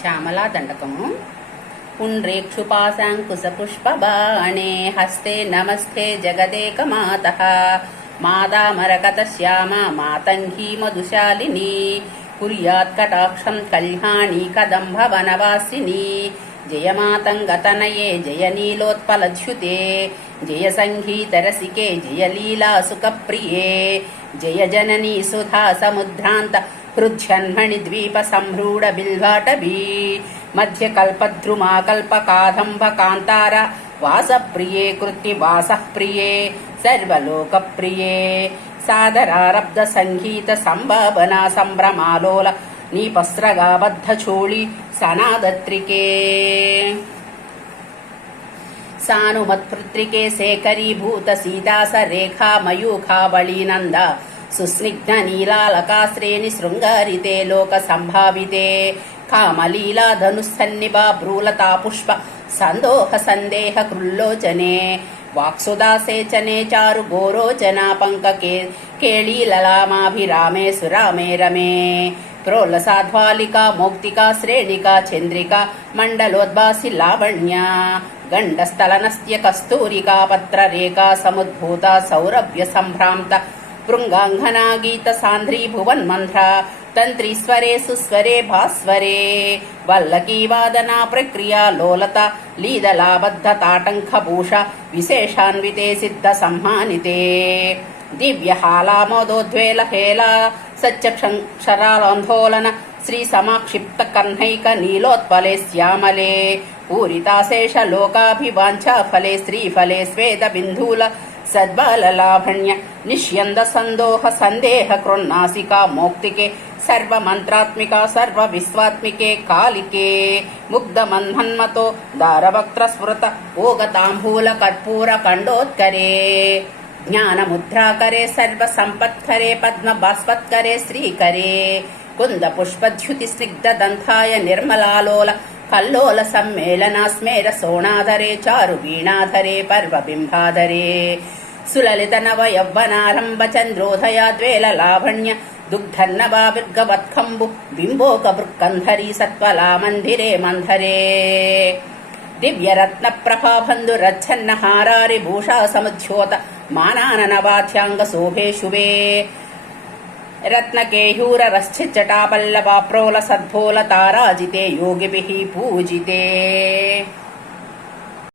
శ్యామలా దండకము. పుండ్రేక్షుపాశాంకుశపుష్పబాణే హస్తే నమస్తే జగదేకమాతః మాదామరకత శ్యామ మాతంఘీ మధుశాలిని కుర్యాత్ కటాక్షం కళ్యాణి కదంబ వనవాసిని జయ మాతంగతనయే జయ నీలోత్పలచ్యుతే జయ సంగీతరసికే జయ లీలాసుఖప్రియే జయ జననీ సుధా సముద్రాంత హృద్యన్మణి ద్వీప సంభ్రూఢ బిల్వాటభీ మధ్య కల్పద్రుమా కల్పకాదంబ కాంతార వాసప్రియే కృత్తి వాసఃప్రియే సర్వలోకప్రియే సాదరారబ్ధ సంగీత సంభావనా సంభ్రమాలోల నీపస్రగాబద్ధ చోళి సనాదత్రికే సానుమత్పృత్రికే శేఖరీభూత సీతాస రేఖా మయూఖావళీనంద సుస్నిగ్ధ నీలాలకాశ్రేణి శృంగారితే లోక సంభావితే కామలీలా ధనుస్సన్నిభా భ్రూలతా పుష్ప సందోహ సందేహ కృల్లోచనే వాక్సుదాసేచనే చారు గోరోచనా పంకకే కేళీలలామాభిరామే సురామే రమే ప్రోలసాధ్వాలికా మౌక్తికా శ్రేణికా చంద్రికా మండలోద్భాసి లావణ్య గండస్థలనస్త్య కస్తూరికా పత్రరేఖా సముద్భూత సౌరభ్య సంభ్రాంత భృంగాంఘనా గీత సాంద్రీ భువన్మంధ్ర తంత్రీస్వరే సుస్వరే భాస్వరే వల్లకీవాదనా ప్రక్రియా లోలత లీదలాబద్ధ తాటంకభూష విశేషాన్వితే సిద్ధ సంహానితే దివ్యహాలామోదోద్వేల హేలా సత్యక్షరాలంధోలన శ్రీ సమాక్షిప్త కర్ణైక నీలోత్పలే శ్యామలే పూరితాశేష లోకాభివాంఛా ఫలే శ్రీఫలే స్వేద బిందూల సద్బాలలావణ్య నిష్యంద సందోహ సందేహ కృన్నాసికా మౌక్తికే సర్వమంత్రాత్మికా సర్వ విశ్వాత్మికే కాళికే ముగ్ధ మన్మన్మతో దారవక్త్ర స్ఫురత ఓగతాంబూల కర్పూర కండోత్కరే జ్ఞానముద్రాకరే సర్వ సంపత్కరే పద్మ బాస్పత్కరే శ్రీకరే కుంద పుష్పద్యుతి స్నిగ్ధ దంతాయ నిర్మలాలోల కల్లోల సమ్మేళనా స్మేర సోణాధరే చారు వీణాధరే పర్వబింబాధరే సులలిత నవ యవ్వనారంభ చంద్రోదయాద్వేల లావణ్య దుగ్ధర్ణవావిర్గవత్కంబు బింబోక బృక్కంధరీ సత్వలా మందిరే మంధరే దివ్యరత్న ప్రభాబంధు రచ్చన్న హారారి భూషా సముద్యోత మానాననవాధ్యాంగ శోభే శుభే రత్నకేయూర రశ్చిచ్చటాపల్లవాప్రోల సద్భోల తారాజితే యోగిభిః పూజితే